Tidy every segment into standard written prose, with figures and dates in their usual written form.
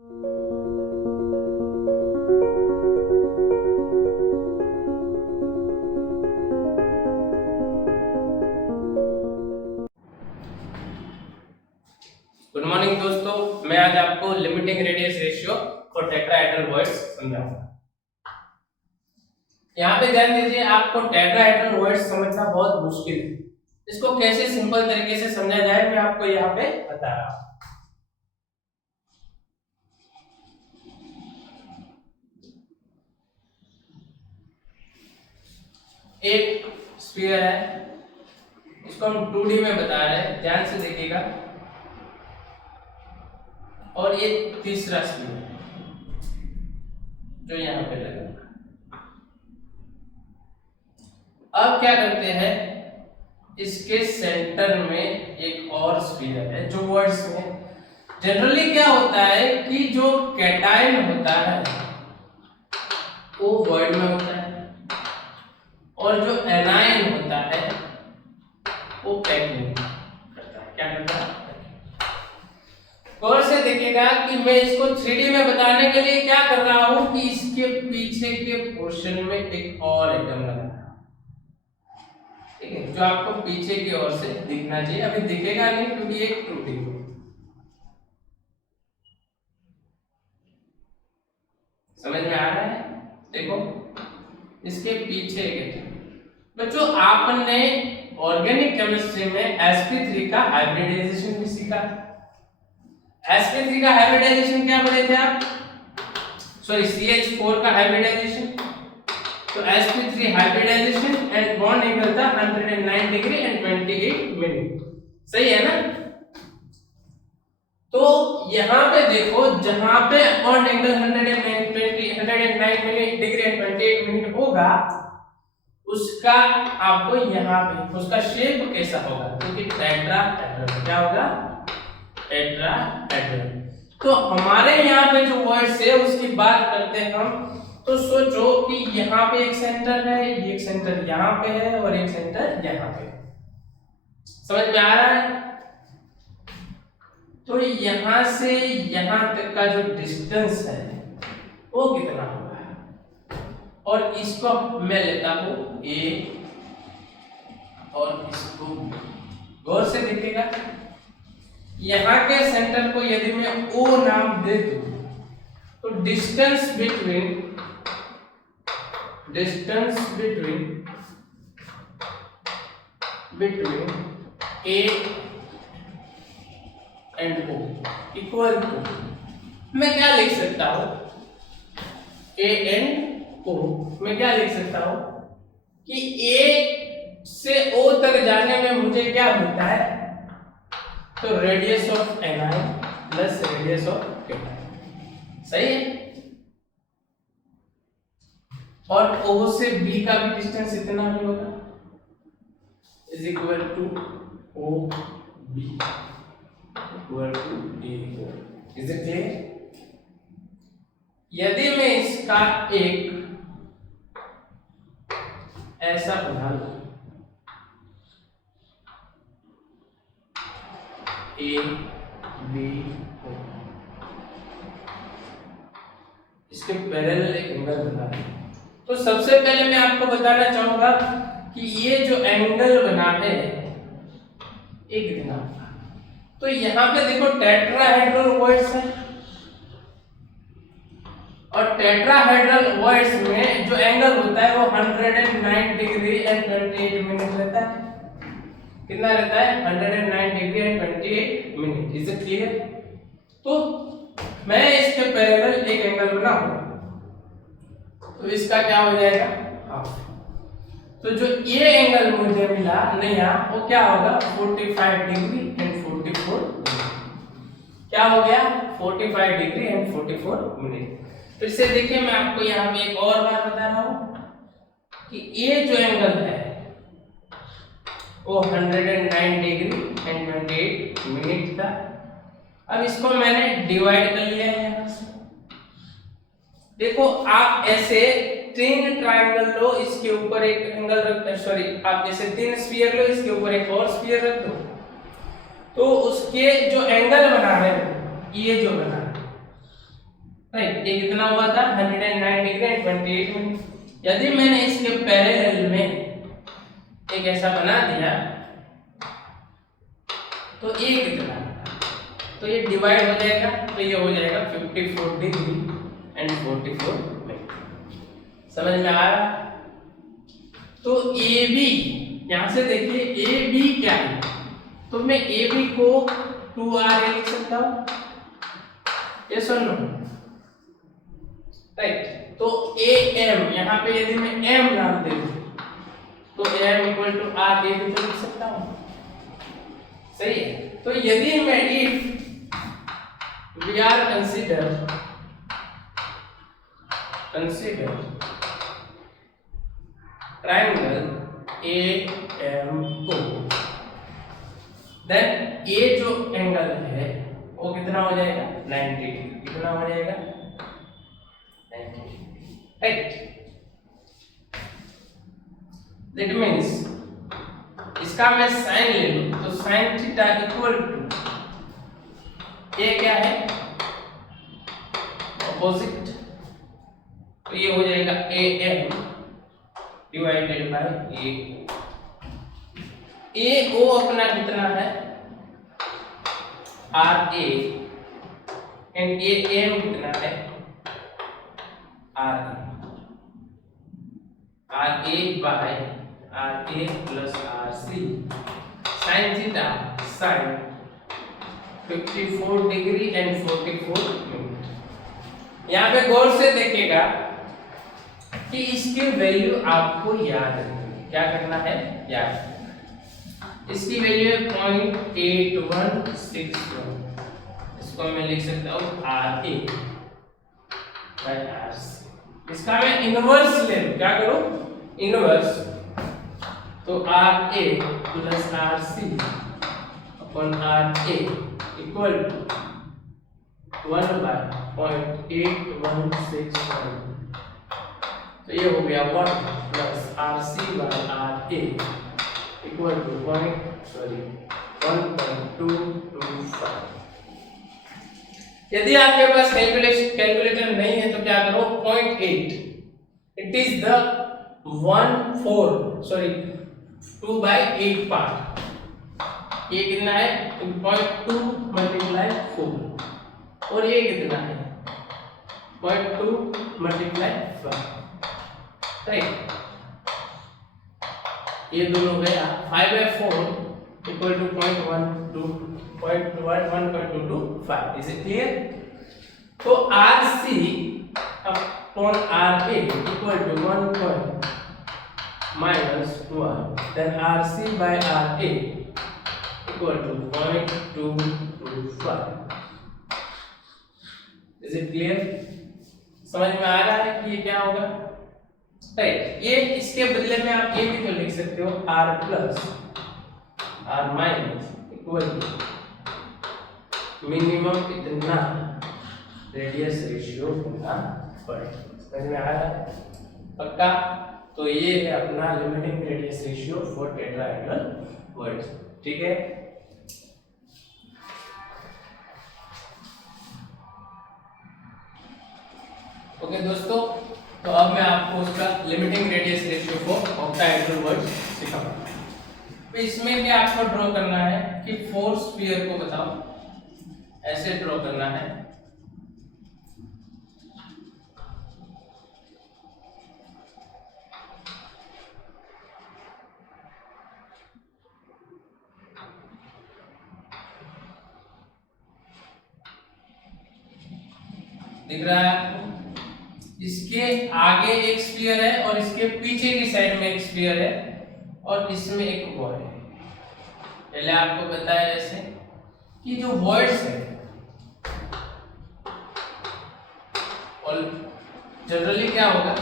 Good morning दोस्तों, मैं आज आपको limiting radius ratio for tetrahedral words समझाऊंगा। यहाँ पे ध्यान दीजिए, आपको टेट्राहेड्रल वर्ड्स समझना बहुत मुश्किल है। इसको कैसे सिंपल तरीके से समझा जाए मैं आपको यहाँ पे बता रहा हूँ। एक स्फीयर है, इसको हम 2D में बता रहे हैं, ध्यान से देखिएगा। और ये तीसरा स्फीयर जो यहाँ पे लगा। अब क्या करते हैं, इसके सेंटर में एक और स्फीयर है जो वर्ड्स में जनरली क्या होता है कि जो कैटायन होता है वो वर्ड में होता है और जो एनायन होता है वो पैकिंग करता है। क्या करता है? गौर से देखिएगा कि मैं इसको 3D में बताने के लिए क्या कर रहा हूं कि इसके पीछे के पोर्शन में एक और एटम लगा रहा हूं, ठीक है, जो आपको पीछे की ओर से दिखना चाहिए। अभी दिखेगा नहीं क्योंकि एक टूटी है। समझ में आ रहा है? देखो, इसके पीछे एक एटम। बच्चों, आपने ऑर्गेनिक केमिस्ट्री में sp3 का हाइब्रिडाइजेशन भी सीखा। sp3 का हाइब्रिडाइजेशन क्या पढ़े थे आप? सॉरी, CH4 का हाइब्रिडाइजेशन। तो sp3 hybridization and bond angle था 109 डिग्री एंड 28 मिनट। सही है ना? तो यहां पे देखो, जहां पे bond angle 109 degree and 28 minute होगा, उसका आपको यहाँ पे उसका शेप कैसा होगा? क्योंकि टेट्राहेड्रल क्या होगा? टेट्राहेड्रल। तो हमारे यहाँ पे जो वर्ड्स है उसकी बात करते हैं हम। तो सोचो कि यहाँ पे एक सेंटर है, एक सेंटर यहाँ पे है और एक सेंटर यहाँ पे। समझ में आ रहा है? तो यहाँ से यहाँ तक का जो डिस्टेंस है वो कितना होगा? और इसको मैं लेता हूं A और इसको B। गौर से देखिएगा, यहां के सेंटर को यदि मैं O नाम दे दूं तो distance between A and O equal to, मैं क्या लिख सकता हूं? A एंड O मैं क्या लिख सकता हूं कि A से O तक जाने में मुझे क्या मिलता है? तो radius of anion plus radius of cation. सही है? और O से B का भी डिस्टेंस इतना ही होगा, is equal to OB equal to A4। Is it clear? यदि मैं इसका एक ऐसा बना लूं, A B O, इसके पैरेलल एक एंगल बना है। तो सबसे पहले मैं आपको बताना चाहूंगा कि ये जो एंगल बना है एक कितना। तो यहाँ पे देखो टेट्राहेड्रल वर्ड्स है और टेट्राहेड्रल वर्ड्स में जो एंगल होता है वो 109 डिग्री एंड 28 मिनट रहता है। कितना रहता है? 109 degree and 28 minute. Is it clear? तो मैं इसके पैरेलल एक एंगल बनाऊं तो इसका क्या हो जाएगा? हाफ। तो जो ये एंगल मुझे मिला नया वो क्या होगा? 45 डिग्री एंड 44 मिनट। क्या हो गया? 45 डिग्री एंड 44 मिनट। फिर से देखिए, मैं आपको यहाँ पे एक और बार बता रहा हूं कि ये जो एंगल है वो 109 डिग्री एंड 28 मिनट था। अब इसको मैंने डिवाइड कर लिया है यहाँ से। देखो, आप ऐसे 3 ट्रायंगल लो, इसके ऊपर एक एंगल रख, सॉरी, आप जैसे 3 स्फीयर लो, इसके ऊपर एक और स्फीयर रख दो, तो उसके जो एंगल बना है ये जो बना है राइट। ये कितना हुआ था 109 डिग्री एंड 28 मिनट। यदि मैंने इसके पैरेलल में एक ऐसा बना दिया तो ये कितना, तो ये डिवाइड हो जाएगा, तो ये हो जाएगा 54 डिग्री एंड 44 मिनट। समझ में आ रहा? तो ए बी, यहां से देखिए ए बी क्या है, तो मैं ए बी को 2RA लिख सकता हूं, यस और नो? राइट। तो ए एम, यहां पे यदि मैं एम नाम दे दूं तो M equal to R A भी तो लिख सकता हूं, सही है। तो यदि मैं if we are consider triangle AMO, then ये जो एंगल है वो कितना हो जाएगा 90 डिग्री। कितना हो जाएगा 90 डिग्री, राइट। दैट मींस इसका मैं साइन ले लूं तो साइन थीटा इक्वल टू ये क्या है ऑपोजिट, तो ये हो जाएगा AM डिवाइडेड बाय AO अपना कितना है RA एंड AM कितना है RA by RA plus RC sin theta sin 54 degree and 44 minute. यहाँ पे गौर से देखिएगा कि इसकी वैल्यू आपको याद रखनी है। क्या करना है, याद। इसकी वैल्यू है 0.8161, इसको मैं लिख सकता हूँ RA बाय RC। इसका मैं इनवर्स ले लूं, क्या करूं इनवर्स, तो RA plus RC upon RA equal to 1 by 0.8161, तो ये हो गया 1 plus RC by RA equal to 1.225। यदि आपके पास कैलकुलेटर नहीं है तो क्या करो 0.8, इट इज द 2/8 पार्ट। ये कितना है 0.2 मल्टीप्लाई 4 और ये कितना है 0.2 मल्टीप्लाई 5, राइट। ये दोनों गया 5/4 equal to 1.2225। Is it clear? तो RC upon RA equal to 1 minus 1, then RC by RA equal to 0.225। Is it clear? समझ में आ रहा है कि ये क्या होगा, राइट। ये इसके बदले में आप ये भी तो लिख सकते हो R plus R minus equal to minimum इतना रेडियस रेशियो होना पड़ेगा। समझ में आ रहा है पक्का? तो ये है अपना limiting radius ratio for tetrahedral words, ठीक है। ओके दोस्तों, तो अब मैं आपको उसका limiting radius ratio for octahedral words सिखाऊंगा। तो इसमें क्या आपको ड्रॉ करना है कि 4 स्फीयर को बताओ, ऐसे ड्रॉ करना है। दिख रहा है आपको? इसके आगे एक स्फीयर है और इसके पीछे की साइड में एक स्फीयर है और इसमें एक वॉइड है। पहले आपको बताया जैसे कि जो वॉइड्स है और जनरली क्या होगा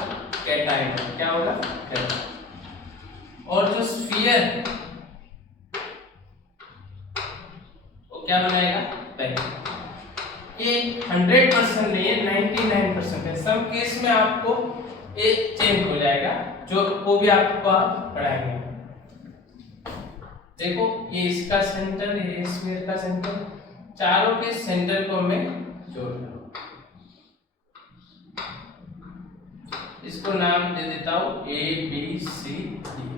कैटाइड, क्या होगा कैटाइड, और जो स्फीयर है वो क्या बनाएगा पैकेट। ये 100% नहीं है, 99% है। सब केस में आपको ये चेंज हो जाएगा, जो वो भी आपको पढ़ाएंगे। देखो ये इसका सेंटर, ये स्फीयर का सेंटर, चारों के सेंटर को मैं जोड़ रहा हूं। इसको नाम दे देता हूं ए बी सी डी।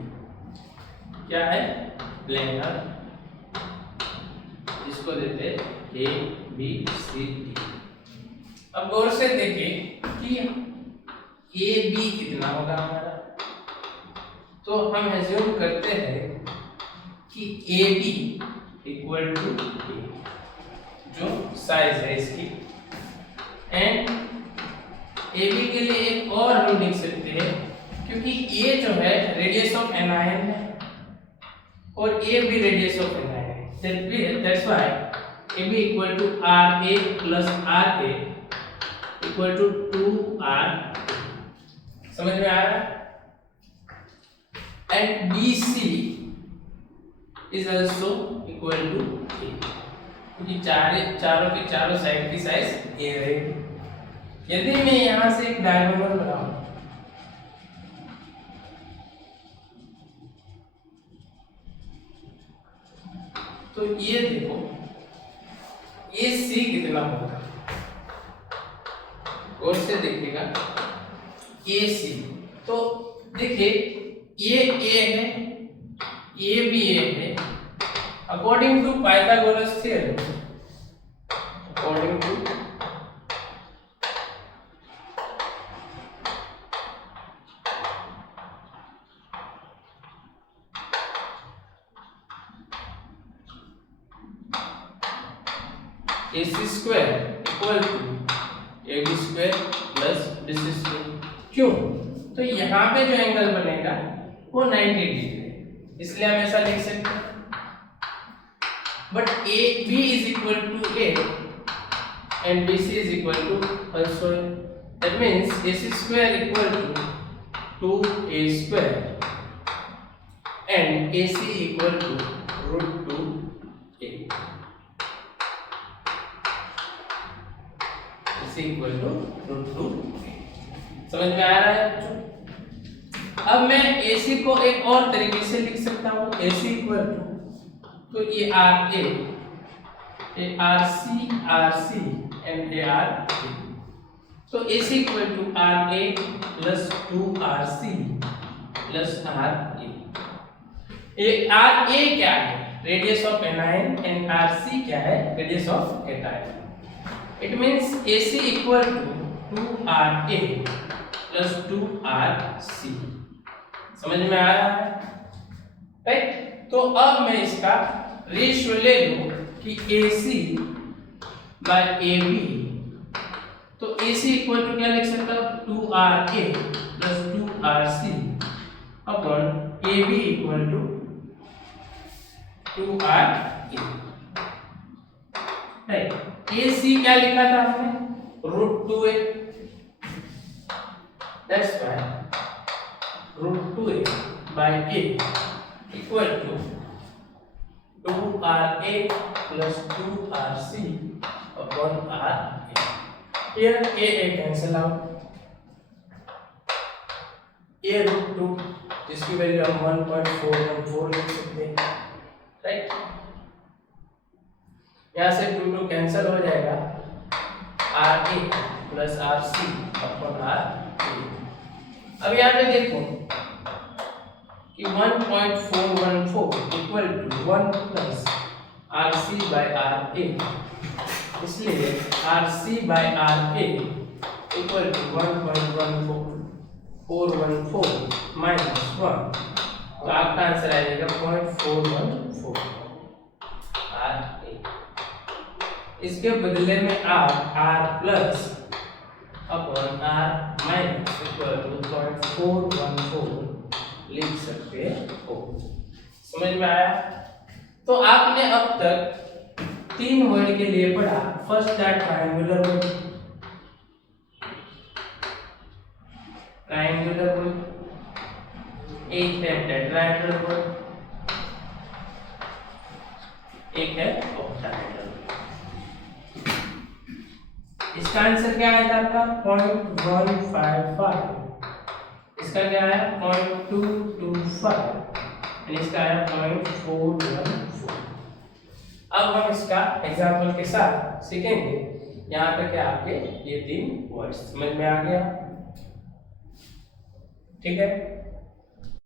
क्या है? प्लेनर। इसको देते ए बी सी डी। अब गौर से देखें कि ए बी कितना होगा हमारा। तो हम एज्यूम करते हैं कि ए बी इक्वल टू ए, जो साइज है इसकी। एंड ए बी के लिए एक और हम लिख सकते हैं, क्योंकि ए जो है रेडियस ऑफ एनायन है और ए भी रेडियस ऑफ एनायन है। That's why AB equal to RA plus RA equal to 2R। समझ में आ रहा है? And BC is also equal to A, क्योंकि चारों के चारों साइड की साइज A रहेगी। यदि मैं यहाँ से एक डायगोनल बनाऊं तो ये देखो AC कितना होगा, और से देखिएगा AC। तो देखिए ये A है, ये भी A है। According to Pythagoras theorem, according to AC square equal to AB square plus BC square. क्यों? तो यहाँ पे जो एंगल बनेगा वो 90 डिग्री है, इसलिए हम ऐसा लिख सकते हैं। But AB is equal to A and BC is equal to also A. That means AC square equal to 2A square and AC equal to root 2A. AC equal to root 2A. समझ में आ रहा है? अब मैं AC को एक और तरीके से लिख सकता हूँ। AC इक्वल तो ये RA, ये RC, RC and ये RA। तो AC इक्वल टू RA plus 2RC plus RA। ये RA क्या है? Radius of anion. And RC क्या है? Radius of cation. It means AC equal to 2RA plus 2RC। समझ में आ रहा है? राइट। तो अब मैं इसका रेशियो ले लूं कि AC बाय AB। तो AC इक्वल टू क्या लिख सकता हूं? 2RA plus 2RC upon AB equal to 2RA। Right. AC क्या लिखा था हमने? Root 2A। That's why root 2A by A equal to 2RA plus 2RC upon RA. Here A cancel out. A root 2 जिसकी value हम 1.414 लिख सकते हैं, right. यहाँ से 2 कैंसिल हो जाएगा, RA plus RC upon RA। अब यहाँ पे देखो कि 1.414 equal to 1 plus RC by RA, इसलिए RC by RA equal to 1.14414 minus 1। तो आपका आंसर आ जाएगा 0.414 RA। इसके बदले में आप R plus upon R minus equal to 0.414 लिख सकते हो। समझ में आया? तो आपने अब तक 3 वर्ड के लिए पढ़ा। फर्स्ट है ट्रायंगुलर वर्ड, ट्रायंगुलर वर्ड। एक है टेट्राहेड्रल वर्ड, एक है ऑक्टाहेड्रल। इसका आंसर क्या आया था आपका? 0.155। इसका क्या आया? 0.225। इसका आया 0.414। अब हम इसका एग्जाम्पल के साथ सीखेंगे। यहाँ तक है आपके ये 3 वर्ड्स समझ में आ गया। ठीक है।